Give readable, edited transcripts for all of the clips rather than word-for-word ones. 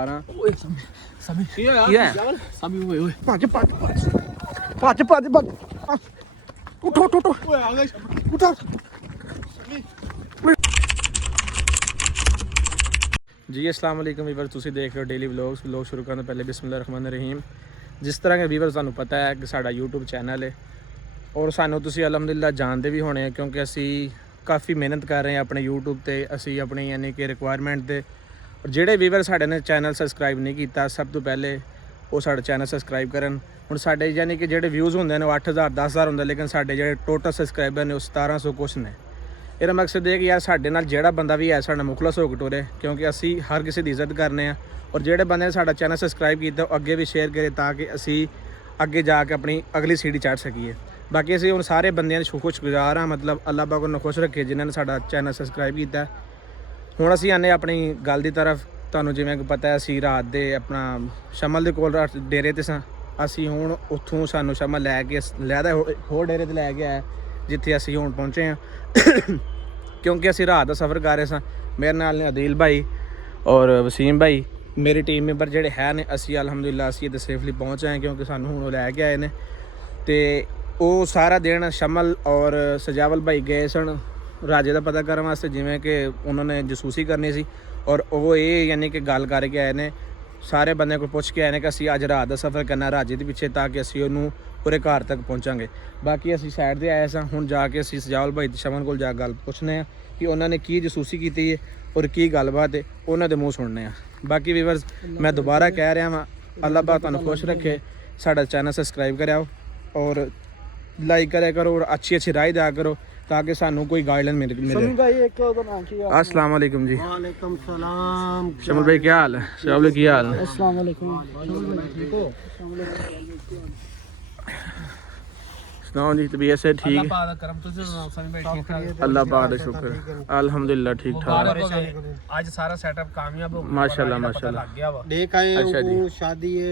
ਤਿਆਰ ਆ। ਓਏ ਸਮੀ ਕੀ ਹੋਇਆ ਸਮੀ ਓਏ ਓਏ ਭੱਜ ਭੱਜ ਭੱਜ ਭੱਜ ਭੱਜ ਉਠੋ ਉਠੋ ਓਏ ਆ ਗਿਆ ਉਠੋ ਜੀ। अस्सलाम वालेकुम ਵੀਵਰ, ਤੁਸੀਂ ਦੇਖ ਰਹੇ ਹੋ ਡੇਲੀ ਵਲੌਗਸ। ਵਲੌਗ ਸ਼ੁਰੂ ਕਰਨ ਤੋਂ ਪਹਿਲੇ ਬਿਸਮਿਲ੍ਲਾਹਿਰ ਰਹਿਮਾਨਿਰ ਰਹੀਮ। ਜਿਸ ਤਰ੍ਹਾਂ ਕਿ ਵੀਵਰ ਤੁਹਾਨੂੰ ਪਤਾ ਹੈ ਕਿ ਸਾਡਾ YouTube ਚੈਨਲ ਹੈ ਔਰ ਸਾਨੂੰ ਤੁਸੀਂ ਅਲਹਮਦੁਲਿਲਾ ਜਾਣਦੇ ਵੀ ਹੋਣੇ ਕਿਉਂਕਿ ਅਸੀਂ ਕਾफ़ी ਮਿਹਨਤ ਕਰ ਰਹੇ ਹਾਂ ਆਪਣੇ YouTube ਤੇ। ਅਸੀਂ ਆਪਣੀ ਯਾਨੀ ਕਿ ਰਿਕੁਆਇਰਮੈਂਟ ਦੇ ਔਰ ਜਿਹੜੇ ਵੀਵਰ ਸਾਡੇ ਨੇ ਚੈਨਲ ਸਬਸਕ੍ਰਾਈਬ ਨਹੀਂ ਕੀਤਾ ਸਭ ਤੋਂ ਪਹਿਲੇ ਉਹ ਸਾਡਾ ਚੈਨਲ ਸਬਸਕ੍ਰਾਈਬ ਕਰਨ। ਹੁਣ ਸਾਡੇ ਯਾਨੀ ਕਿ ਜਿਹੜੇ ਵਿਊਜ਼ ਹੁੰਦੇ ਨੇ ਉਹ 8000 10000 ਹੁੰਦੇ, ਲੇਕਿਨ ਸਾਡੇ ਜਿਹੜੇ ਟੋਟਲ ਸਬਸਕ੍ਰਾਈਬਰ ਨੇ ਉਹ 1700 ਕੁਛ ਨੇ। ਇਹਦਾ ਮਕਸਦ ਇਹ ਕਿ ਯਾਰ ਸਾਡੇ ਨਾਲ ਜਿਹੜਾ ਬੰਦਾ ਵੀ ਹੈ ਸਾਡਾ ਮੁਖਲਸ ਹੋ ਕੇ ਟੁਰੇ, ਕਿਉਂਕਿ ਅਸੀਂ ਹਰ ਕਿਸੇ ਦੀ ਇੱਜ਼ਤ ਕਰਨੇ ਆ ਔਰ ਜਿਹੜੇ ਬੰਦੇ ਨੇ ਸਾਡਾ ਚੈਨਲ ਸਬਸਕ੍ਰਾਈਬ ਕੀਤਾ ਉਹ ਅੱਗੇ ਵੀ ਸ਼ੇਅਰ ਕਰੇ ਤਾਂ ਕਿ ਅਸੀਂ ਅੱਗੇ ਜਾ ਕੇ ਆਪਣੀ ਅਗਲੀ ਸੀढ़ी ਚੜ੍ਹ ਸਕੀਏ। ਬਾਕੀ ਅਸੀਂ ਹੁਣ ਸਾਰੇ ਬੰਦਿਆਂ ਦੇ ਸ਼ੁਕਰਗੁਜ਼ਾਰ ਹਾਂ, ਮਤਲਬ ਅੱਲਾਹ ਪਾਕ ਨੂੰ ਖੁਸ਼ ਰੱਖੇ ਜਿਨ੍ਹਾਂ ਨੇ ਸਾਡਾ ਚੈਨਲ ਸਬਸਕ੍ਰਾਈਬ ਕੀਤਾ। ਹੁਣ ਅਸੀਂ ਆਨੇ ਆਪਣੀ ਗੱਲ ਦੀ ਤਰਫ। ਤੁਹਾਨੂੰ ਜਿਵੇਂ ਕਿ ਪਤਾ ਹੈ ਅਸੀਂ ਰਾਤ ਦੇ ਆਪਣਾ ਸ਼ਮਲ ਦੇ ਕੋਲ ਡੇਰੇ 'ਤੇ ਸਾਂ। ਅਸੀਂ ਹੁਣ ਉੱਥੋਂ ਸਾਨੂੰ ਸ਼ਮਲ ਲੈ ਕੇ ਲੈਦਾ ਹੋਰ ਡੇਰੇ 'ਤੇ ਲੈ ਕੇ ਆਇਆ ਜਿੱਥੇ ਅਸੀਂ ਹੁਣ ਪਹੁੰਚੇ ਹਾਂ ਕਿਉਂਕਿ ਅਸੀਂ ਰਾਤ ਦਾ ਸਫ਼ਰ ਕਰ ਰਹੇ ਸਾਂ। ਮੇਰੇ ਨਾਲ ਨੇ ਅਦੀਲ ਭਾਈ ਔਰ ਵਸੀਮ ਭਾਈ, ਮੇਰੀ ਟੀਮ ਮੈਂਬਰ ਜਿਹੜੇ ਹੈ ਨੇ। ਅਸੀਂ ਅਲਹਮਦੁਲਿਲਾ ਅਸੀਂ ਇੱਥੇ ਸੇਫਲੀ ਪਹੁੰਚ ਆਏ ਕਿਉਂਕਿ ਸਾਨੂੰ ਹੁਣ ਉਹ ਲੈ ਕੇ ਆਏ ਨੇ। ਤੇ ਉਹ ਸਾਰਾ ਦਿਨ ਸ਼ਮਲ ਔਰ ਸਜਾਵਲ ਭਾਈ ਗਏ ਸਨ ਰਾਜੇ ਦਾ ਪਤਾ ਕਰਨ ਵਾਸਤੇ, ਜਿਵੇਂ ਕਿ ਉਹਨਾਂ ਨੇ ਜਸੂਸੀ ਕਰਨੀ ਸੀ ਔਰ ਉਹ ਇਹ ਯਾਨੀ ਕਿ ਗੱਲ ਕਰਕੇ ਆਏ ਨੇ, ਸਾਰੇ ਬੰਦਿਆਂ ਕੋਲ ਪੁੱਛ ਕੇ ਆਏ ਨੇ ਕਿ ਅਸੀਂ ਅੱਜ ਰਾਤ ਦਾ ਸਫ਼ਰ ਕਰਨਾ ਰਾਜੇ ਦੇ ਪਿੱਛੇ ਤਾਂ ਕਿ ਅਸੀਂ ਉਹਨੂੰ ਪੂਰੇ ਘਰ ਤੱਕ ਪਹੁੰਚਾਂਗੇ। ਬਾਕੀ ਅਸੀਂ ਸਾਈਡ 'ਤੇ ਆਏ ਸਾਂ, ਹੁਣ ਜਾ ਕੇ ਅਸੀਂ ਸਜਾਵਲ ਭਾਈ ਤੇ ਸ਼ਮਲ ਕੋਲ ਜਾ ਗੱਲ ਪੁੱਛਣੇ ਆ ਕਿ ਉਹਨਾਂ ਨੇ ਕੀ ਜਸੂਸੀ ਕੀਤੀ ਹੈ ਔਰ ਕੀ ਗੱਲਬਾਤ ਹੈ, ਉਹਨਾਂ ਦੇ ਮੂੰਹ ਸੁਣਨੇ ਆ। ਬਾਕੀ ਵੀਵਰਸ ਮੈਂ ਦੁਬਾਰਾ ਕਹਿ ਰਿਹਾ ਵਾਂ, ਅੱਲਾਹ ਪਾਕ ਤੁਹਾਨੂੰ ਖੁਸ਼ ਰੱਖੇ। ਸਾਡਾ ਚੈਨਲ ਸਬਸਕ੍ਰਾਈਬ ਕਰਿਓ ਔਰ ਲਾਈਕ ਕਰਿਆ ਕਰੋ ਔਰ ਅੱਛੀ ਰਾय ਦਿਆ ਕਰੋ ताकि सानू कोई गाइडलाइन मिले। समी भाई एक तो नाम की अस्सलाम वालेकुम जी। वालेकुम सलाम। शमल भाई क्या हाल है? शमल भाई क्या हाल है? अस्सलाम वालेकुम। शमल भाई ठीक हो? सुनाओ जी, तबीयत से ठीक है? अल्लाह पाक दा करम, तुसी सुनाओ समी भाई ठीक ठाक? अल्लाह पाक दा शुक्र अल्हम्दुलिल्लाह ठीक ठाक। आज सारा सेटअप कामयाब हो गया माशाल्लाह माशाल्लाह। लग गया वा। देख आए अच्छा जी। वो शादी है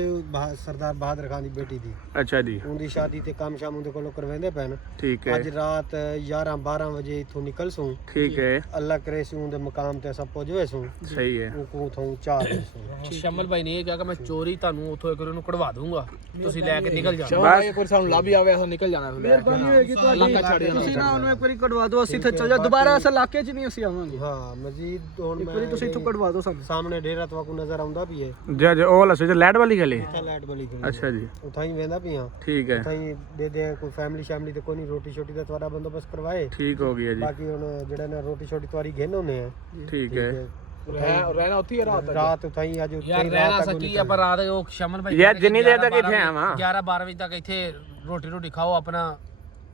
सरदार बहादुर खान की बेटी दी। अच्छा जी उनकी शादी ते काम शाम उनके कोलों करवेंदे पैन। ठीक है आज रात 11-12 बजे इथों निकल सूं। ठीक है अल्लाह करे सूं दे मकाम ते सब पहुंचवे सूं। सही है। उनको उथों 4 सूं। ਸ਼ਮਲ ਭਾਈ ਨੇ ਇਹ ਕਿਹਾ ਕਿ ਮੈਂ ਚੋਰੀ ਤੁਹਾਨੂੰ ਉੱਥੋਂ ਇੱਕ ਨੂੰ ਕਢਵਾ ਦੂੰਗਾ, ਤੁਸੀਂ ਲੈ ਕੇ ਨਿਕਲ ਜਾਣਾ। बस ਇੱਕ ਵਾਰ ਸਾਨੂੰ ਲੱਭ ਆਵੇ ਅਸੀਂ ਨਿਕਲ ਜਾਣਾ। ਮਿਹਰਬਾਨੀ ਹੋਏਗੀ ਤੁਹਾਡੀ, ਤੁਸੀਂ ਨਾ ਉਹਨੂੰ ਇੱਕ ਵਾਰੀ ਕਢਵਾ ਦਿਓ, ਅਸੀਂ ਇੱਥੇ ਚੱਲ ਜਾ ਦੁਬਾਰਾ ਇਸ ਇਲਾਕੇ 'ਚ ਨਹੀਂ ਅਸੀਂ ਆਵਾਂਗੇ। हां मजीद हुन ਇੱਕ ਵਾਰੀ ਤੁਸੀਂ ਇੱਥੋਂ ਕਢਵਾ ਦਿਓ ਸਾਨੂੰ। सामने डेरा तो को नजर आउंदा भी है। जी जी ओ लसे लाइट वाली गली। इथे लाइट वाली गली। अच्छा जी उथां ही वेंदा भी हां। ठीक है। उथां ही दे कोई फैमिली शामिली ते कोई नहीं, रोटी छोटी दा तुम्हारा बंदोबस्त करवाए। ठीक हो गया जी। बाकी हुन जेड़ा ना रोटी छोटी तुम्हारी घेन होने हैं। ठीक है। ਰਹਿਣਾ ਉੱਥੇ ਹੀ रात उथां ही आज ਯਾਰ ਰਹਿਣਾ ਸਕੀ ਆਪਾਂ ਰਾਤ ਉਹ ਸ਼ਮਲ ਭਾਈ यार जिन्नी देर तक इथे आवा 11-12 ਵਜੇ ਤੱਕ ਇੱਥੇ ਰੋਟੀ ਖਾਓ, ਆਪਣਾ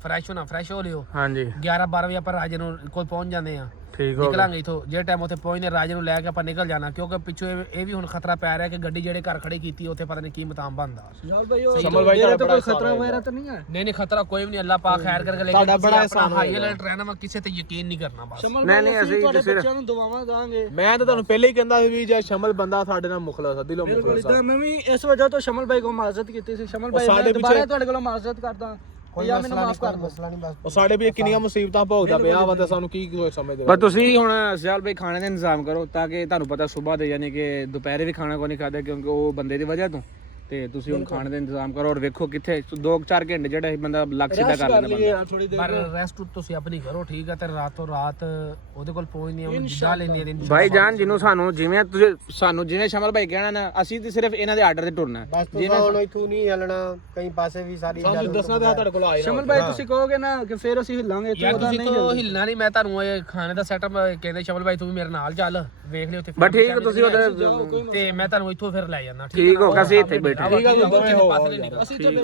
ਫਰੈਸ਼ ਹੋ ਲਿਓ। हाँ जी 11-12 ਵਜੇ ਆਪਾਂ ਰਾਜੇ ਨੂੰ ਕੋਲ ਪਹੁੰਚ ਜਾਂਦੇ ਆ। ठीक हो ਨਿਕਲਾਂਗੇ ਇਥੋਂ ਜਿਹੜੇ ਟਾਈਮ ਉੱਥੇ ਪਹੁੰਚਦੇ ਰਾਜੇ ਨੂੰ ਲੈ ਕੇ ਆਪਾਂ ਨਿਕਲ ਜਾਣਾ, ਕਿਉਂਕਿ ਪਿੱਛੋਂ ਇਹ ਵੀ ਹੁਣ ਖਤਰਾ ਪੈ ਰਿਹਾ ਕਿ ਗੱਡੀ ਜਿਹੜੇ ਘਰ ਖੜੀ ਕੀਤੀ ਉੱਥੇ ਪਤਾ ਨਹੀਂ ਕੀ ਮਤਾਮ ਬਣਦਾ। ਸ਼ਮਲ ਭਾਈ ਦਾ ਕੋਈ ਖਤਰਾ ਵਗੈਰਾ ਤਾਂ ਨਹੀਂ ਹੈ? ਨਹੀਂ ਖਤਰਾ ਕੋਈ ਵੀ ਨਹੀਂ, ਅੱਲਾਹ ਪਾਕ ਖੈਰ ਕਰਕੇ, ਲੇਕਿਨ ਤੁਹਾਡਾ ਬੜਾ ਆਸਾਨ ਹਾਈ ਅਲਰਟ ਰਹਿਣਾ ਵਾ, ਕਿਸੇ ਤੇ ਯਕੀਨ ਨਹੀਂ ਕਰਨਾ ਬਸ। नहीं नहीं ਅਸੀਂ ਤੁਹਾਡੇ ਬੱਚਿਆਂ ਨੂੰ ਦੁਆਵਾਂ ਦਾਂਗੇ। ਮੈਂ ਤਾਂ ਤੁਹਾਨੂੰ ਪਹਿਲੇ ਹੀ ਕਹਿੰਦਾ ਸੀ ਵੀ ਜੇ ਸ਼ਮਲ ਬੰਦਾ ਸਾਡੇ ਨਾਲ ਮੁਖਲਸ ਆ, ਦਿਲੋਂ ਮੁਖਲਸ ਆ। ਮੈਂ ਵੀ ਇਸ ਵਜ੍ਹਾ ਤੋਂ ਸ਼ਮਲ ਭਾਈ ਕੋਲ ਮਾਜ਼ਰਤ ਕੀਤੀ ਸੀ। ਸ਼ਮਲ ਭਾਈ ਮੈਂ ਦੁਬਾਰਾ ਤੁਹਾਡੇ ਕੋਲੋਂ ਮਾਜ਼ਰਤ ਕਰਦਾ, ਯਾ ਮੈਨੂੰ ਮਾਫ ਕਰ ਦਿਓ। ਮਸਲਾ ਨਹੀਂ ਬਸ ਉਹ ਸਾਡੇ ਵੀ ਕਿੰਨੀਆਂ ਮੁਸੀਬਤਾਂ ਭੋਗਦਾ ਪਿਆ ਵਾ ਤੇ ਸਾਨੂੰ ਕੀ ਸਮਝਦੇ। ਪਰ ਤੁਸੀਂ ਹੁਣ ਸਿਆਲ ਭਾਈ ਖਾਣੇ ਦਾ ਇੰਤਜ਼ਾਮ ਕਰੋ ਤਾਂ ਕਿ ਤੁਹਾਨੂੰ ਪਤਾ ਸਵੇਰ ਦੇ ਯਾਨੀ ਕਿ ਦੁਪਹਿਰੇ ਵੀ ਖਾਣਾ ਕੋਈ ਨਹੀਂ ਖਾਦਾ ਕਿਉਂਕਿ ਉਹ ਬੰਦੇ ਦੀ ਵਜ੍ਹਾ ਤੋਂ। ਤੇ ਤੁਸੀਂ ਹੁਣ ਖਾਣੇ ਦਾ ਇੰਤਜ਼ਾਮ ਕਰੋ ਔਰ ਵੇਖੋ ਕਿੱਥੇ 2-4 ਘੰਟੇ ਜਿਹੜਾ ਇਹ ਬੰਦਾ ਲੱਗ ਸਿੱਧਾ ਕਰ ਲੈਂਦਾ ਬੰਦਾ। ਪਰ ਰੈਸਟ ਤੁਸੀਂ ਆਪਣੀ ਕਰੋ, ਠੀਕ ਹੈ? ਤੇ ਰਾਤੋਂ ਰਾਤ ਉਹਦੇ ਕੋਲ ਪਹੁੰਚਦੇ ਹਾਂ, ਜਿੱਦਾਂ ਲੈਂਦੇ ਆ ਭਾਈ ਜਾਨ ਜਿਹਨੂੰ ਸਾਨੂੰ ਜਿਵੇਂ ਤੁਸੀਂ ਸਾਨੂੰ ਜਿਵੇਂ ਸ਼ਮਲ ਭਾਈ ਕਹਿਣਾ ਨਾ, ਅਸੀਂ ਤੇ ਸਿਰਫ ਇਹਨਾਂ ਦੇ ਆਰਡਰ ਤੇ ਟੁਰਨਾ। ਬਸ ਤੁਸੀਂ ਹੁਣ ਇਥੋਂ ਨਹੀਂ ਹਲਣਾ, ਕਈ ਪਾਸੇ ਵੀ ਸਾਰੀ ਦੱਸਣਾ ਤੇ ਤੁਹਾਡੇ ਕੋਲ ਆਏ ਸ਼ਮਲ ਭਾਈ ਤੁਸੀਂ ਕਹੋਗੇ ਨਾ ਕਿ ਫਿਰ ਅਸੀਂ ਹਿੱਲਾਂਗੇ। ਉਹਦਾ ਨਹੀਂ ਹਿੱਲਣਾ ਨਹੀਂ, ਮੈਂ ਤੁਹਾਨੂੰ ਇਹ ਖਾਣੇ ਦਾ ਸੈਟਅਪ ਕਹਿੰਦੇ ਸ਼ਮਲ ਭਾਈ ਤੂੰ ਵੀ ਮੇਰੇ ਨਾਲ ਚੱਲ ਵੇਖ ਲਿਓ ਉੱਥੇ। ਬਸ ਠੀਕ ਹੈ, ਤੁਸੀਂ ਉਹਦੇ ਤੇ ਮੈਂ ਤੁਹਾਨੂੰ ਇੱਥੋਂ ਫਿਰ ਲੈ ਜਾਣਾ। ਠੀਕ ਹੋ ਗਿਆ, ਅਸੀਂ ਇੱਥੇ ਬੈਠੇ। ਠੀਕ ਹੈ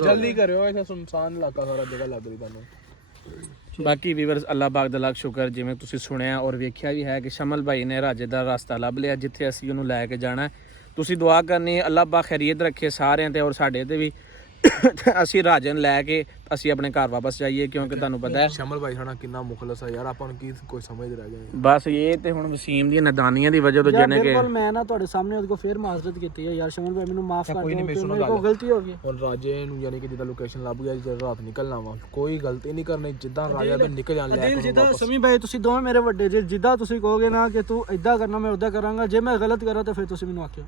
ਜਲਦੀ ਕਰਿਓ, ਇਹ ਸੁਨਸਾਨ ਇਲਾਕਾ ਸਾਰਾ ਜਗ੍ਹਾ ਲੱਗ ਰਹੀ ਤੁਹਾਨੂੰ। ਬਾਕੀ ਵੀਵਰਸ ਅੱਲਾਹ ਪਾਕ ਦਾ ਲੱਖ ਸ਼ੁਕਰ, ਜਿਵੇਂ ਤੁਸੀਂ ਸੁਣਿਆ ਔਰ ਵੇਖਿਆ ਵੀ ਹੈ ਕਿ ਸ਼ਮਲ ਭਾਈ ਨੇ ਰਾਜੇ ਦਾ ਰਸਤਾ ਲੱਭ ਲਿਆ ਜਿੱਥੇ ਅਸੀਂ ਉਹਨੂੰ ਲੈ ਕੇ ਜਾਣਾ। ਤੁਸੀਂ ਦੁਆ ਕਰਨੀ ਹੈ ਅੱਲਾਹ ਪਾਕ ਖੈਰੀਅਤ ਰੱਖੇ ਸਾਰਿਆਂ ਤੇ ਔਰ ਸਾਡੇ ਤੇ ਵੀ। ਅਸੀਂ ਰਾਜੇ ਨੂੰ ਲੈ ਕੇ ਅਸੀਂ ਆਪਣੇ ਘਰ ਵਾਪਸ ਜਾਈਏ ਕਿਉਂਕਿ ਤੁਹਾਨੂੰ ਪਤਾ ਹੈ ਸ਼ਮਲ ਭਾਈ ਸਾਡਾ ਕਿੰਨਾ ਮੁਖਲਸ ਆ ਯਾਰ, ਆਪਾਂ ਨੂੰ ਕੀ ਕੋਈ ਸਮਝ ਰਹਿ ਗਏ ਬਸ ਇਹ ਤੇ ਹੁਣ ਵਸੀਮ ਦੀਆਂ ਨਦਾਨੀਆਂ ਦੀ ਵਜ੍ਹਾ ਤੋਂ ਜਿਹਨੇ ਕਿ ਬਿਲਕੁਲ ਮੈਂ ਨਾ ਤੁਹਾਡੇ ਸਾਹਮਣੇ ਉਹਦੇ ਕੋਲ ਫੇਰ ਮਾਜ਼ਰਤ ਕੀਤੀ ਹੈ ਯਾਰ ਸ਼ਮਲ ਭਾਈ ਮੈਨੂੰ ਮਾਫ ਕਰ ਦਿਓ, ਮੇਰੇ ਕੋਲ ਗਲਤੀ ਹੋ ਗਈ। ਹੁਣ ਰਾਜੇ ਨੂੰ ਯਾਨੀ ਕਿ ਜਿੱਦਾਂ ਲੋਕੇਸ਼ਨ ਲੱਭ ਗਿਆ ਜਿੱਦਾਂ ਰਾਤ ਨਿਕਲਣਾ ਵਾ, ਕੋਈ ਗਲਤੀ ਨਹੀਂ ਕਰਨੀ, ਜਿੱਦਾਂ ਰਾਜਾ ਵੀ ਨਿਕਲ ਜਾਣ ਲੈ ਕੇ ਜਿੱਦਾਂ ਸਮੀ ਭਾਈ ਤੁਸੀਂ ਦੋਵੇਂ ਮੇਰੇ ਵੱਡੇ ਜੇ, ਜਿੱਦਾਂ ਤੁਸੀਂ ਕਹੋਗੇ ਨਾ ਕਿ ਤੂੰ ਇਦਾਂ ਕਰਨਾ ਮੈਂ ਉਦਾਂ ਕਰਾਂਗਾ, ਜੇ ਮੈਂ ਗਲਤ ਕਰਾਂ ਤਾਂ ਫਿਰ ਤੁਸੀਂ ਮੈਨੂੰ ਆਖਿਓ।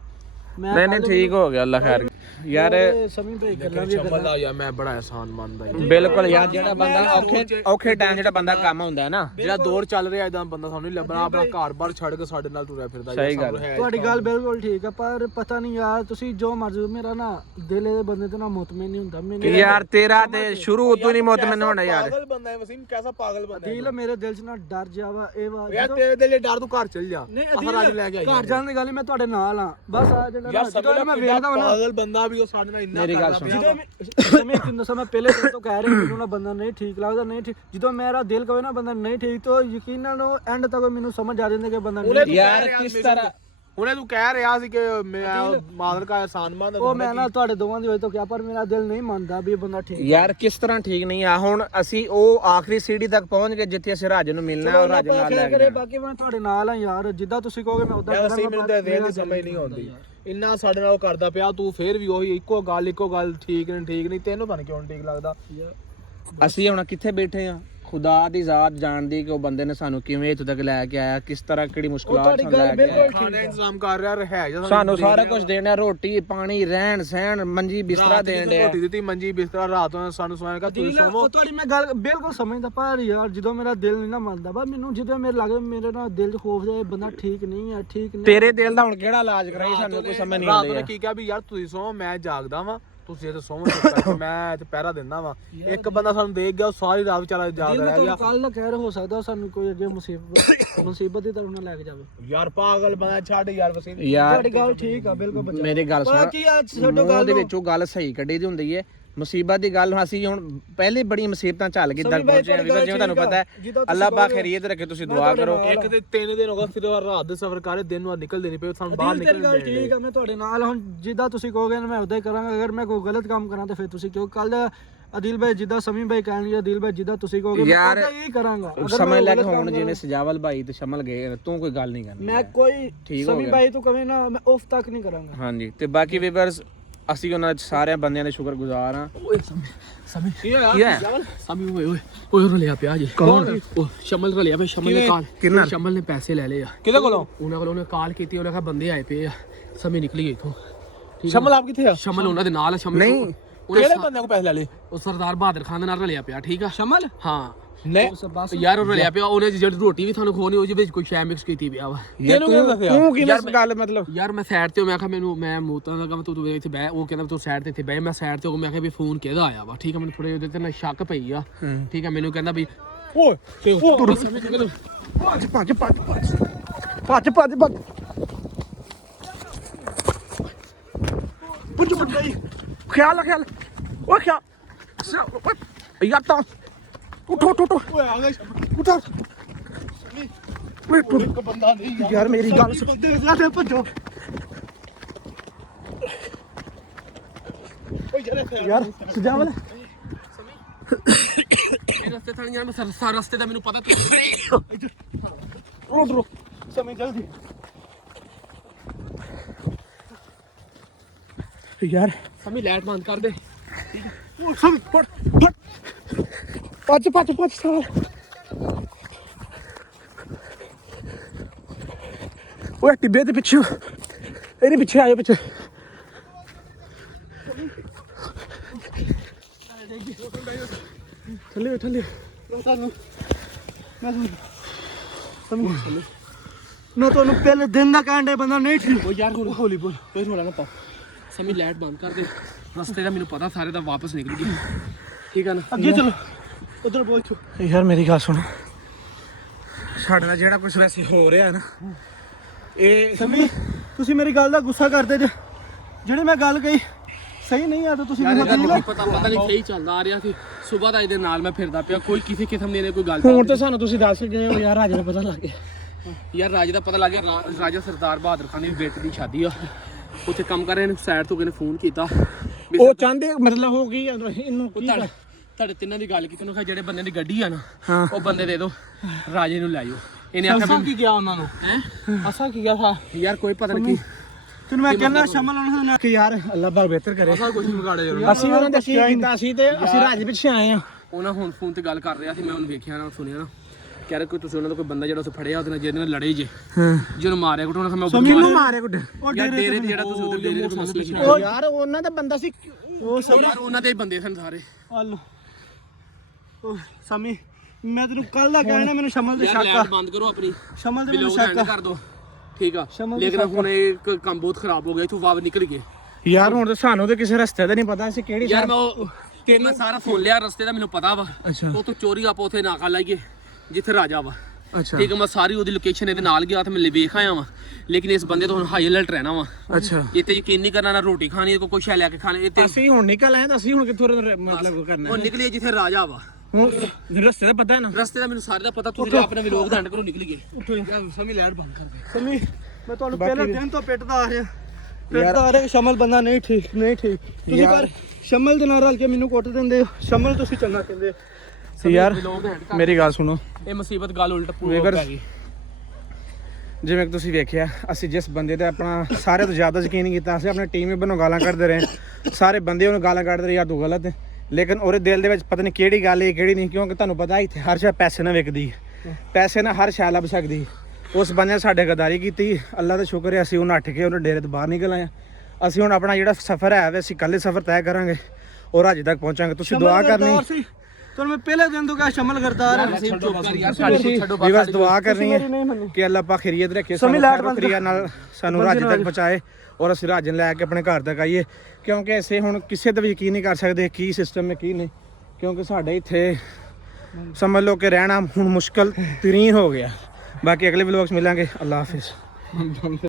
ਨਹੀਂ ਨਹੀਂ ਠੀਕ ਹੋ ਗਿਆ, ਅੱਲਾ ਖੈਰ ਯਾਰ। ਸਮੀ ਭਾਈ ਗੱਲਾਂ ਵੀ ਸ਼ਮਲ ਆ ਯਾਰ, ਮੈਂ ਬੜਾ ਆਸਾਨ ਮੰਨਦਾ ਜੀ। ਬਿਲਕੁਲ ਯਾਰ, ਜਿਹੜਾ ਬੰਦਾ ਔਖੇ ਟਾਈਮ ਜਿਹੜਾ ਬੰਦਾ ਕੰਮ ਹੁੰਦਾ ਹੈ ਨਾ, ਜਿਹੜਾ ਦੌਰ ਚੱਲ ਰਿਹਾ ਇਦਾਂ ਬੰਦਾ ਸਾਨੂੰ ਨਹੀਂ ਲੱਭਣਾ, ਆਪਣਾ ਘਰ-ਬਾਰ ਛੱਡ ਕੇ ਸਾਡੇ ਨਾਲ ਤੁਰਿਆ ਫਿਰਦਾ। ਸਹੀ ਗੱਲ ਤੁਹਾਡੀ ਗੱਲ ਬਿਲਕੁਲ ਠੀਕ ਆ, ਪਰ ਪਤਾ ਨਹੀਂ ਯਾਰ ਤੁਸੀਂ ਜੋ ਮਰਜ਼ੀ, ਮੇਰਾ ਨਾ ਦਿਲ ਦੇ ਬੰਦੇ ਤੇ ਨਾ ਮੁਤਮਿਨ ਨਹੀਂ ਹੁੰਦਾ ਮੈਨੂੰ ਯਾਰ। ਤੇਰਾ ਤੇ ਸ਼ੁਰੂ ਤੋਂ ਨਹੀਂ ਮੁਤਮਿਨ ਹੋਣਾ ਯਾਰ। ਪਾਗਲ ਬੰਦਾ ਹੈ ਵਸੀਮ, ਕੈਸਾ ਪਾਗਲ ਬੰਦਾ ਹੈ। ਦਿਲ ਮੇਰੇ ਦਿਲ 'ਚ ਨਾ ਡਰ ਜਾਵਾ ਇਹ ਵਾ ਯਾਰ ਤੇਰੇ ਦਿਲ 'ਚ ਡਰ, ਤੂੰ ਘਰ ਚੱਲ ਜਾ। ਨਹੀਂ ਰਾਜੂ ਲੈ ਕੇ ਆਈ ਘਰ ਜਾਣ ਦੀ ਗੱਲ ਨਹੀਂ, ਮੈਂ ਤੁਹਾਡੇ ਨਾਲ ਆ ਬਸ। ਆ ਜਿਹੜਾ ਯਾਰ ਜਦੋਂ ਮੈਂ ਵੇਖਦਾ ਹਾਂ ਨਾ, ਪਾਗਲ ਬੰਦਾ ਵੀ ਉਹ ਸਾਡੇ ਨਾਲ ਇੰਨਾ ਮੇਰੀ ਗੱਲ ਸੁਣ। ਜਦੋਂ ਮੈਂ ਕਿੰਨਾ ਦੱਸਾਂ, ਮੈਂ ਪਹਿਲੇ ਦਿਨ ਤੋਂ ਕਹਿ ਰਿਹਾ ਮੈਨੂੰ ਨਾ ਬੰਦਾ ਨਹੀਂ ਠੀਕ ਲੱਗਦਾ, ਨਹੀਂ ਠੀਕ। ਜਦੋਂ ਮੇਰਾ ਦਿਲ ਕਹੇ ਨਾ ਬੰਦਾ ਨਹੀਂ ਠੀਕ, ਤਾਂ ਯਕੀਨਨ ਉਹ ਐਂਡ ਤੱਕ ਮੈਨੂੰ ਸਮਝ ਆ ਜਾਂਦਾ ਕਿ ਬੰਦਾ ਨਹੀਂ। ਯਾਰ ਕਿਸ ਤਰ੍ਹਾਂ ਹੁਣੇ ਤੂੰ ਕਹਿ ਰਿਹਾ ਸੀ ਕਿ ਮੈਂ ਮਾਦਰ ਕਾ ਆਸਾਨ ਮੰਨਦਾ, ਉਹ ਮੈਂ ਨਾ ਤੁਹਾਡੇ ਦੋਵਾਂ ਦੀ ਵਜ੍ਹਾ ਤੋਂ ਕਿਹਾ, ਪਰ ਮੇਰਾ ਦਿਲ ਨਹੀਂ ਮੰਨਦਾ ਵੀ ਇਹ ਬੰਦਾ ਠੀਕ। ਯਾਰ ਕਿਸ ਤਰ੍ਹਾਂ ਠੀਕ ਨਹੀਂ ਆ? ਹੁਣ ਅਸੀਂ ਉਹ ਆਖਰੀ ਸੀੜੀ ਤੱਕ ਪਹੁੰਚ ਗਏ ਜਿੱਥੇ ਅਸੀਂ ਰਾਜੇ ਨੂੰ ਮਿਲਣਾ ਔਰ ਰਾਜੇ ਨਾਲ ਲੈ ਕੇ ਬਾਕੀ ਮੈਂ ਤੁਹਾਡੇ ਨਾਲ ਆ ਯਾਰ, ਜਿੱਦਾਂ ਤੁਸੀਂ ਕਹੋਗੇ ਮੈਂ ਉਦਾਂ ਅਸੀਂ ਮੈਨੂੰ ਤਾਂ ਦੇਰ ਦੀ ਸਮਝ ਨਹੀਂ ਆਉਂਦੀ। ਇੰਨਾ ਸਾਡੇ ਨਾਲ ਕਰਦਾ ਪਿਆ, ਤੂੰ ਫੇਰ ਵੀ ਉਹੀ ਇੱਕੋ ਗੱਲ ਠੀਕ ਨਹੀਂ, ਤੈਨੂੰ ਤਾਂ ਕਿਉਂ ਠੀਕ ਲੱਗਦਾ? ਅਸੀਂ ਹੁਣ ਕਿੱਥੇ ਬੈਠੇ ਆ? ਖੁਦਾ ਦੀ ਜ਼ਾਤ ਜਾਣਦੀ ਕਿ ਉਹ ਬੰਦੇ ਨੇ ਸਾਨੂੰ ਕਿਵੇਂ ਇੱਥੇ ਤੱਕ ਲੈ ਕੇ ਆਇਆ, ਕਿਸ ਤਰ੍ਹਾਂ ਕਿਹੜੀ ਮੁਸ਼ਕਲਾਤ ਨਾਲ ਲੈ ਕੇ ਆਇਆ। ਖਾਣੇ ਦਾ ਇੰਤਜ਼ਾਮ ਕਰ ਰਿਹਾ ਹੈ ਜਾਂ ਸਾਨੂੰ ਸਾਰਾ ਕੁਝ ਦੇਣਾ, ਰੋਟੀ ਪਾਣੀ ਰਹਿਣ ਸਹਿਣ ਮੰਜੀ ਬਿਸਤਰਾ ਦੇਣ ਡਿਆ। ਰੋਟੀ ਦਿੱਤੀ, ਮੰਜੀ ਬਿਸਤਰਾ, ਰਾਤ ਨੂੰ ਸਾਨੂੰ ਸੋਇਆ ਕਿ ਤੁਸੀਂ ਸੋਵੋ। ਤੁਹਾਡੀ ਮੈਂ ਗੱਲ ਬਿਲਕੁਲ ਸਮਝਦਾ, ਪਰ ਯਾਰ ਜਦੋਂ ਮੇਰਾ ਦਿਲ ਨਹੀਂ ਨਾ ਮੰਨਦਾ ਬਾ ਮੈਨੂੰ, ਜਦੋਂ ਮੇਰੇ ਲੱਗਦਾ ਮੇਰੇ ਨਾਲ ਦਿਲ 'ਚ ਖੋਫ ਜਾਏ ਬੰਦਾ ਠੀਕ ਨਹੀਂ ਹੈ, ਠੀਕ ਨਹੀਂ। ਤੇਰੇ ਦਿਲ ਦਾ ਹੁਣ ਕਿਹੜਾ ਇਲਾਜ ਕਰਾਈ, ਸਾਨੂੰ ਕੋਈ ਸਮਝ ਨਹੀਂ ਰਾਤ ਆਉਂਦੀ। ਨੂੰ ਕੀ ਕਿਹਾ ਵੀ ਯਾਰ ਤੁਸੀਂ ਸੋਵੋ, ਮੈਂ ਜਾਗਦਾ ਵਾਂ, ਤੁਸੀਂ ਇਹ ਸੋਵੋ, ਮੈਂ ਤੇ ਪਹਿਰਾ ਦਿੰਦਾ ਵਾਂ। ਇੱਕ ਬੰਦਾ ਸਾਨੂੰ ਦੇਖ ਗਿਆ, ਉਹ ਸਾਰੀ ਰਾਤ ਵਿਚਾਰਾ ਜਾਗਦਾ ਰਹਿ ਗਿਆ। ਕੱਲ ਕਹਿ ਹੋ ਸਕਦਾ ਸਾਨੂੰ ਕੋਈ ਅੱਗੇ ਮੁਸੀਬਤ ਦੀ ਤਰ੍ਹਾਂ ਨਾ ਲੈ ਕੇ ਜਾਵੇ। ਯਾਰ ਪਾਗਲ ਬੰਦਾ ਛੱਡ ਯਾਰ ਵਸੀਮ। ਯਾਰ ਤੁਹਾਡੀ ਗੱਲ ਠੀਕ ਆ ਬਿਲਕੁਲ ਬੱਚਾ। ਮੇਰੀ ਗੱਲ ਸੁਣ, ਬਾਕੀ ਆ ਛੱਡੋ ਗੱਲ ਦੇ ਵਿੱਚੋਂ ਗੱਲ ਸਹੀ ਕੱਢੀ ਦੀ ਹੁੰਦੀ ਹੈ। ਮੁਸੀਬਤ ਦੀ ਗੱਲ ਅਸੀਂ ਹੁਣ ਪਹਿਲੇ ਬੜੀ ਮੁਸੀਬਤਾਂ ਚੱਲ ਕੇ ਤੱਕ ਪਹੁੰਚੇ ਆ। ਜਿਵੇਂ ਤੁਹਾਨੂੰ ਪਤਾ ਹੈ, ਅੱਲਾਹ ਪਾਕ ਖੈਰੀਅਤ ਰੱਖੇ, ਤੁਸੀਂ ਦੁਆ ਕਰੋ। ਇੱਕ ਤੇ 3 ਦਿਨ ਹੋ ਗਏ ਸਿਰਫ ਰਾਤ ਦੇ ਸਫ਼ਰ ਕਰੇ, ਦਿਨ ਨੂੰ ਨਿਕਲਦੇ ਨਹੀਂ ਪਏ, ਸਾਨੂੰ ਬਾਹਰ ਨਿਕਲਣ ਦੇ। ਠੀਕ ਆ, ਮੈਂ ਤੁਹਾਡੇ ਨਾਲ ਹੁਣ ਜਿੱਦਾਂ ਤੁਸੀਂ ਕਹੋਗੇ ਮੈਂ ਉਦਾਂ ਹੀ ਕਰਾਂਗਾ। ਅਗਰ ਮੈਂ ਕੋਈ ਗਲਤ ਕੰਮ ਕਰਾਂ ਤਾਂ ਫਿਰ ਤੁਸੀਂ ਕਿਉਂ? ਕੱਲ ਅਦਿਲ ਭਾਈ ਜਿੱਦਾਂ ਸਮੀ ਭਾਈ ਕਹਿਣਗੇ, ਅਦਿਲ ਭਾਈ ਜਿੱਦਾਂ ਤੁਸੀਂ ਕਹੋਗੇ ਮੈਂ ਉਦਾਂ ਹੀ ਕਰਾਂਗਾ। ਸਮਝ ਲੈ ਕੇ ਹੁਣ ਜਿਵੇਂ ਸਜਾਵਲ ਭਾਈ ਤੇ ਸ਼ਮਲ ਗਏ, ਤੂੰ ਕੋਈ ਗੱਲ ਨਹੀਂ ਕਰਨੀ। ਮੈਂ ਕੋਈ ਸਮੀ ਭਾਈ ਤੋਂ ਕਵੇਂ ਨਾ, ਮੈਂ ਉਫ ਤੱਕ ਨਹੀਂ ਕਰਾਂਗਾ। ਹਾਂਜੀ, ਤੇ ਬਾਕੀ ਵੀਵਰਸ ਅਸੀਂ ਉਹਨਾਂ ਸਾਰਿਆਂ ਬੰਦਿਆਂ ਦੇ ਸ਼ੁਕਰਗੁਜ਼ਾਰ ਹਾਂ। ਸਮੀ ਕੀ ਹੈ? ਸਮੀ ਓਏ ਰਲਿਆ ਪਿਆ ਜੀ। ਕੌਣ? ਉਹ ਸ਼ਮਲ ਰਲਿਆ ਪਿਆ। ਸ਼ਮਲ ਨੇ ਕਾਲ, ਕਿੰਨਾ? ਸ਼ਮਲ ਨੇ ਪੈਸੇ ਲੈ ਲਏ ਆ। ਕਿਹਦੇ ਕੋਲੋਂ? ਉਹਨਾਂ ਕੋਲੋਂ। ਉਹਨੇ ਕਾਲ ਕੀਤੀ, ਉਹਨੇ ਕਿਹਾ ਬੰਦੇ ਆਏ ਪਏ ਆ। ਸਮੀ ਨਿਕਲੀ ਇੱਥੋਂ। ਸ਼ਮਲ ਆਪ ਕਿੱਥੇ ਆ? ਸ਼ਮਲ ਉਹਨਾਂ ਦੇ ਨਾਲ ਆ। ਸ਼ਮਲ ਨਹੀਂ, ਕਿਹੜੇ ਬੰਦੇ ਕੋ ਪੈਸੇ ਲੈ ਲਏ? ਉਹ ਸਰਦਾਰ ਬਹਾਦਰ ਖਾਨ ਦੇ ਨਾਲ ਰਲਿਆ ਪਿਆ। ਠੀਕ ਆ ਸ਼ਮਲ? ਹਾਂ ਨਹੀਂ ਯਾਰ ਉਹ ਰਲਿਆ ਪਿਆ। ਉਹਨੇ ਜਿਹੜੀ ਰੋਟੀ ਵੀ ਤੁਹਾਨੂੰ ਖੋਣੀ, ਉਹਦੇ ਵਿੱਚ ਕੋਈ ਸ਼ੈ ਮਿਕਸ ਕੀਤੀ ਪਿਆ ਵਾ। ਤੂੰ ਕਿਵੇਂ ਗੱਲ ਮਤਲਬ? ਯਾਰ ਮੈਂ ਸਾਈਡ ਤੇ, ਮੈਂ ਕਿਹਾ ਮੈਂ ਮੂਤਾਂ ਦਾ ਕੰਮ, ਤੂੰ ਇੱਥੇ ਬਹਿ। ਉਹ ਕਹਿੰਦਾ ਤੂੰ ਸਾਈਡ ਤੇ ਇੱਥੇ ਬਹਿ। ਮੈਂ ਸਾਈਡ ਤੇ ਹੋ, ਮੈਂ ਕਿਹਾ ਵੀ ਫੋਨ ਕਿਹਦਾ ਆਇਆ ਵਾ। ਠੀਕ ਆ, ਮੈਨੂੰ ਥੋੜੇ ਉਹਦੇ ਤੇ ਨਾ ਸ਼ੱਕ ਪਈ ਆ। ਠੀਕ ਆ, ਮੈਨੂੰ ਕਹਿੰਦਾ ਵੀ ਓਏ ਖਿਆਲ ਓਏ ਖਿਆਲ ਯਾਰ ਤਾਂ ਉਠੋ ਓਏ ਆ ਗਏ ਉਠੋ ਓਏ ਬੰਦਾ ਨਹੀਂ ਯਾਰ, ਮੇਰੀ ਗੱਲ ਸੁਣ। ਤੇ ਭੱਜੋ ਯਾਰ ਸਜਾਵਲ। ਇਹ ਰਸਤੇ ਥਾਣੀ ਯਾਰ, ਮੈਂ ਸਾਰਾ ਰਸਤੇ ਦਾ ਮੈਨੂੰ ਪਤਾ। ਰੋ ਸਮੇਂ ਜਲਦੀ ਯਾਰ ਸਮੀ ਲਾਈਟ ਬੰਦ ਕਰ ਦੇ। ਸਮਝ ਭੱਜ ਸਾਲ। ਓਏ ਟਿੱਬੇ ਦੇ ਪਿੱਛੇ, ਇਹਦੇ ਪਿੱਛੇ ਆਇਓ, ਪਿੱਛੇ। ਥੱਲੇ ਮੈਂ ਤੁਹਾਨੂੰ ਪਹਿਲੇ ਦਿਨ ਦਾ ਕਹਿਣ ਦੇ ਬੰਦਾ ਨਹੀਂ ਠੀਕ। ਓ ਯਾਰ ਹੌਲੀ ਬੋਲ, ਕੋਈ ਰੋਲਾ ਨਾ ਪਾ। ਸਮੀ ਲਾਈਟ ਬੰਦ ਕਰ ਦੇ। ਰਸਤੇ ਦਾ ਮੈਨੂੰ ਪਤਾ ਸਾਰੇ ਦਾ, ਵਾਪਸ ਨਿਕਲ ਗਈ। ਠੀਕ ਆ ਨਾ? ਅੱਗੇ ਚਲੋ, ਉਧਰ ਬੋਲ ਚੋ। ਯਾਰ ਮੇਰੀ ਗੱਲ ਸੁਣ, ਸਾਡੇ ਨਾਲ ਜਿਹੜਾ ਕੁਝ ਵੈਸੇ ਹੋ ਰਿਹਾ ਨਾ, ਇਹ ਸਮੀ ਤੁਸੀਂ ਮੇਰੀ ਗੱਲ ਦਾ ਗੁੱਸਾ ਕਰਦੇ ਜੇ। ਜਿਹੜੀ ਮੈਂ ਗੱਲ ਕਹੀ ਸਹੀ ਨਹੀਂ ਆ ਤਾਂ ਤੁਸੀਂ ਮੈਨੂੰ ਪਤਾ ਨਹੀਂ ਸਹੀ ਚੱਲਦਾ ਆ ਰਿਹਾ ਸੀ। ਸਵੇਰ ਦਾ ਇਹਦੇ ਨਾਲ ਮੈਂ ਫਿਰਦਾ ਪਿਆ, ਕੋਈ ਕਿਸੇ ਕਿਸਮ ਦੀ ਕੋਈ ਗੱਲ। ਹੁਣ ਤਾਂ ਸਾਨੂੰ ਤੁਸੀਂ ਦੱਸ ਗਏ ਹੋ ਯਾਰ, ਰਾਜੇ ਨੂੰ ਪਤਾ ਲੱਗ ਗਿਆ। ਯਾਰ ਰਾਜੇ ਦਾ ਪਤਾ ਲੱਗ ਗਿਆ। ਰਾਜਾ ਸਰਦਾਰ ਬਹਾਦਰ ਖਾਨ ਦੀ ਬੇਟੀ ਦੀ ਸ਼ਾਦੀ ਆ, ਉੱਥੇ ਕੰਮ ਕਰ ਰਹੇ ਨੇ। ਸਾਈਡ ਤੋਂ ਕਿਨੇ ਫੋਨ ਕੀਤਾ, ਉਹ ਚਾਹੁੰਦੇ ਮਤਲਬ ਹੋ ਗਈ ਇਹਨੂੰ ਕੀ ਤੁਹਾਡੇ ਤਿੰਨਾਂ ਦੀ ਗੱਲ ਕੀਤੀ। ਉਹਨੂੰ ਜਿਹੜੇ ਬੰਦੇ ਦੀ ਗੱਡੀ ਆ ਨਾ, ਉਹ ਬੰਦੇ ਦੇ ਦਿਓ, ਰਾਜੇ ਨੂੰ ਲੈ ਜਾਓ। ਇਹਨੇ ਆਖਿਆ ਕੀ ਗਿਆ ਉਹਨਾਂ ਨੂੰ? ਅਸਾ ਕੀ ਗਿਆ ਥਾ ਯਾਰ ਕੋਈ ਪਤਾ ਨਹੀਂ ਕੀ। ਤੈਨੂੰ ਮੈਂ ਕਹਿੰਦਾ ਸ਼ਮਲ ਉਹਨਾਂ ਨੇ ਕਿ ਯਾਰ ਅੱਲਾਹ ਪਾਕ ਬਿਹਤਰ ਕਰੇ। ਅਸਾ ਕੁਝ ਨਹੀਂ ਵਿਗਾੜਿਆ ਯਾਰ। ਅਸੀਂ ਉਹਨਾਂ ਦੇ ਕੀਤਾ ਸੀ ਤੇ ਅਸੀਂ ਰਾਜੇ ਪਿੱਛੇ ਆਏ ਆ। ਉਹਨਾਂ ਹੁਣ ਫੋਨ ਤੇ ਗੱਲ ਕਰ ਰਿਹਾ ਸੀ, ਮੈਂ ਉਹਨੂੰ ਵੇਖਿਆ ਨਾ ਸੁਣਿਆ ਨਾ। ਕਹਿ ਰਿਹਾ ਕੋਈ ਤੁਸੀਂ ਉਹਨਾਂ ਦਾ ਕੋਈ ਬੰਦਾ ਜਿਹੜਾ ਉੱਥੇ ਫੜਿਆ ਉਹਦੇ ਨਾਲ ਜਿਹਦੇ ਨਾਲ ਲੜੇ ਜੇ ਹਾਂ ਜਿਹਨੂੰ ਮਾਰਿਆ ਕੁੱਟਣਾ ਮੈਂ ਮੈਨੂੰ ਮਾਰਿਆ ਕੁੱਟ ਯਾਰ ਡੇਰੇ ਤੇ ਜਿਹੜਾ ਤੁਸੀਂ ਉੱਧਰ ਡੇਰੇ ਤੇ ਮਸਲੇ ਸੀ ਉਹ ਯਾਰ ਉਹਨਾਂ ਦਾ ਬੰਦਾ ਸੀ ਯਾਰ ਉਹਨਾਂ ਦੇ ਬੰਦੇ ਸਨ ਸਾਰੇ ਹਲੋ ਉਹ ਸਮੀ ਮੈਂ ਤੈਨੂੰ ਕੱਲ ਦਾ ਕਹਿਣਾ ਮੈਨੂੰ ਸ਼ਮਲ ਦੇ ਯਾਰ ਸ਼ੱਕ ਆ ਲੈਟ ਬੰਦ ਕਰੋ ਆਪਣੀ ਸ਼ਮਲ ਦੇ ਮੈਨੂੰ ਬਿਲੋਗ ਸ਼ੱਕ ਐਂਡ ਆ ਕਰ ਦੋ ਠੀਕ ਆ ਸ਼ਮਲ ਦੇ ਲੇਕਿਨ ਹੁਣ ਇਹ ਕੰਮ ਬਹੁਤ ਖਰਾਬ ਹੋ ਗਿਆ ਇਥੋਂ ਵਾਪ ਨਿਕਲ ਗਏ ਯਾਰ ਹੁਣ ਤਾਂ ਸਾਨੂੰ ਤੇ ਕਿਸੇ ਰਸਤੇ ਦਾ ਨਹੀਂ ਪਤਾ ਅਸੀਂ ਕਿਹੜੀ ਯਾਰ ਮੈਂ ਉਹ ਮੈਂ ਸਾਰਾ ਫੋਨ ਲਿਆ ਰਸਤੇ ਦਾ ਮੈਨੂੰ ਪਤਾ ਵਾ ਅੱਛਾ ਉਹ ਤੋਂ ਚੋਰੀ ਆਪਾਂ ਉੱਥੇ ਨਾਕਾ ਲਾਈਏ ਜਿੱਥੇ ਰਾਜਾ ਵਾ ਅੱਛਾ ਠੀਕ ਆ ਮੈਂ ਸਾਰੀ ਉਹਦੀ ਲੋਕੇਸ਼ਨ ਇਹਦੇ ਨਾਲ ਗਿਆ ਤੇ ਮੈਂ ਵੇਖ ਆਇਆ ਵਾਂ ਲੇਕਿਨ ਇਸ ਬੰਦੇ ਤੋਂ ਹੁਣ ਹਾਈ ਅਲਰਟ ਰਹਿਣਾ ਵਾ ਅੱਛਾ ਇਹ ਤੇ ਯਕੀਨ ਨਹੀਂ ਕਰਨਾ ਨਾ ਰੋਟੀ ਖਾਣੀ ਕੋਈ ਕੁਛ ਲੈ ਕੇ ਖਾਣੇ ਇਹ ਤੇ ਅਸੀਂ ਹੁਣ ਨਿਕਲ ਆਏ ਤਾਂ ਅਸੀਂ ਹੁਣ ਕਿੱਥੋਂ ਮਤਲਬ ਕਰਨਾ ਉਹ ਨਿਕਲੀਏ ਜਿੱਥੇ ਰਾਜਾ ਵਾ ਹੁਣ ਰਸਤੇ ਦਾ ਪਤਾ ਹੈ ਨਾ ਰਸਤੇ ਦਾ ਮੈਨੂੰ ਸਾਰੇ ਦਾ ਪਤਾ ਤੁਸੀਂ ਆਪਣੇ ਵਿਲੋਗ ਦਾ ਐਂਡ ਕਰੋ ਨਿਕਲੀਏ ਯਾਰ ਸਮੀ ਲੈਟ ਬੰਦ ਕਰ ਦੇ ਸਮੀ ਮੈਂ ਤੁਹਾਨੂੰ ਪਹਿਲੇ ਦਿਨ ਤੋਂ ਪਿੱਟਦਾ ਆ ਰਿਹਾ ਸ਼ਮਲ ਬੰਦਾ ਨਹੀਂ ਠੀਕ ਤੁਸੀਂ ਪਰ ਸ਼ਮਲ ਦੇ ਨਾਲ ਰਲ ਕੇ ਮੈਨੂੰ ਕੁੱਟ ਦਿੰਦੇ ਹੋ ਸ਼ਮਲ ਤੁਸੀਂ ਚੰਗਾ ਕਹਿੰਦੇ ਹੋ ਯਾਰ ਵਿਲੋਗ ਦਾ ਐਂਡ ਕਰ ਮੇਰੀ ਗੱਲ ਸੁਣੋ ਇਹ ਮੁਸੀਬਤ ਗੱਲ ਉਲਟ ਪੂਰੀ ਵੀਵਰ, ਪੈ ਗਈ ਜਿਵੇਂ ਕਿ ਤੁਸੀਂ ਵੇਖਿਆ ਅਸੀਂ ਜਿਸ ਬੰਦੇ ਤੇ ਆਪਣਾ ਸਾਰੇ ਤੋਂ ਜ਼ਿਆਦਾ ਯਕੀਨ ਕੀਤਾ ਅਸੀਂ ਆਪਣੇ ਟੀਮ ਮੈਂਬਰ ਨੂੰ ਗਾਲਾਂ ਕੱਢਦੇ ਰਹੇ ਸਾਰੇ ਬੰਦੇ ਉਹਨੂੰ ਗਾਲਾਂ ਕੱਢਦੇ ਰਹੇ ਯਾਰ ਤੂੰ ਗਲਤ ਹੈ ਲੇਕਿਨ ਉਹਦੇ ਦਿਲ ਦੇ ਵਿੱਚ ਪਤਾ ਨਹੀਂ ਕਿਹੜੀ ਗੱਲ ਹੈ ਕਿਹੜੀ ਨਹੀਂ ਕਿਉਂਕਿ ਤੁਹਾਨੂੰ ਪਤਾ ਇੱਥੇ ਹਰ ਸ਼ੈ ਪੈਸੇ ਨਾਲ ਵਿਕਦੀ ਪੈਸੇ ਨਾਲ ਹਰ ਸ਼ੈ ਲੱਭ ਸਕਦੀ ਉਸ ਬੰਦੇ ਨੇ ਸਾਡੇ ਗਦਾਰੀ ਕੀਤੀ ਅੱਲਾ ਦਾ ਸ਼ੁਕਰ ਹੈ ਅਸੀਂ ਉਹ ਨੱਠ ਕੇ ਉਹਨੇ ਡੇਰੇ ਤੋਂ ਬਾਹਰ ਨਿਕਲ ਆਏ ਅਸੀਂ ਹੁਣ ਆਪਣਾ ਜਿਹੜਾ ਸਫ਼ਰ ਹੈ ਅਸੀਂ ਕੱਲੇ ਸਫ਼ਰ ਤੈਅ ਕਰਾਂਗੇ ਔਰ ਅੱਜ ਤੱਕ ਪਹੁੰਚਾਂਗੇ ਤੁਸੀਂ ਦੁਆ ਕਰਨੀ ਤੁਹਾਨੂੰ ਮੈਂ ਪਹਿਲੇ ਦਿਨ ਤੋਂ ਕਿਹਾ ਸ਼ਮਲ ਕਰਤਾਰ ਹੈ ਵੀਵਰਸ ਦੁਆ ਕਰਨੀ ਹੈ ਕਿ ਅੱਲਾਹ ਪਾਕ ਖੈਰੀਅਤ ਰੱਖੇ ਸਾਨੂੰ ਖੈਰ ਨਾਲ ਸਾਨੂੰ ਰਾਜ ਤੱਕ ਪਹੁੰਚਾਏ ਔਰ ਅਸੀਂ ਰਾਜਨ ਲੈ ਕੇ ਆਪਣੇ ਘਰ ਤੱਕ ਆਈਏ ਕਿਉਂਕਿ ਅਸੀਂ ਹੁਣ ਕਿਸੇ ਤੇ ਵੀ ਯਕੀਨ ਨਹੀਂ ਕਰ ਸਕਦੇ ਕੀ ਸਿਸਟਮ ਹੈ ਕੀ ਨਹੀਂ ਕਿਉਂਕਿ ਸਾਡੇ ਇੱਥੇ ਸਮਝ ਲਓ ਕਿ ਰਹਿਣਾ ਹੁਣ ਮੁਸ਼ਕਲ ਤਰੀਨ ਹੋ ਗਿਆ ਬਾਕੀ ਅਗਲੇ ਵਲੋਗਸ ਮਿਲਾਂਗੇ ਅੱਲਾਹ ਹਾਫਿਜ਼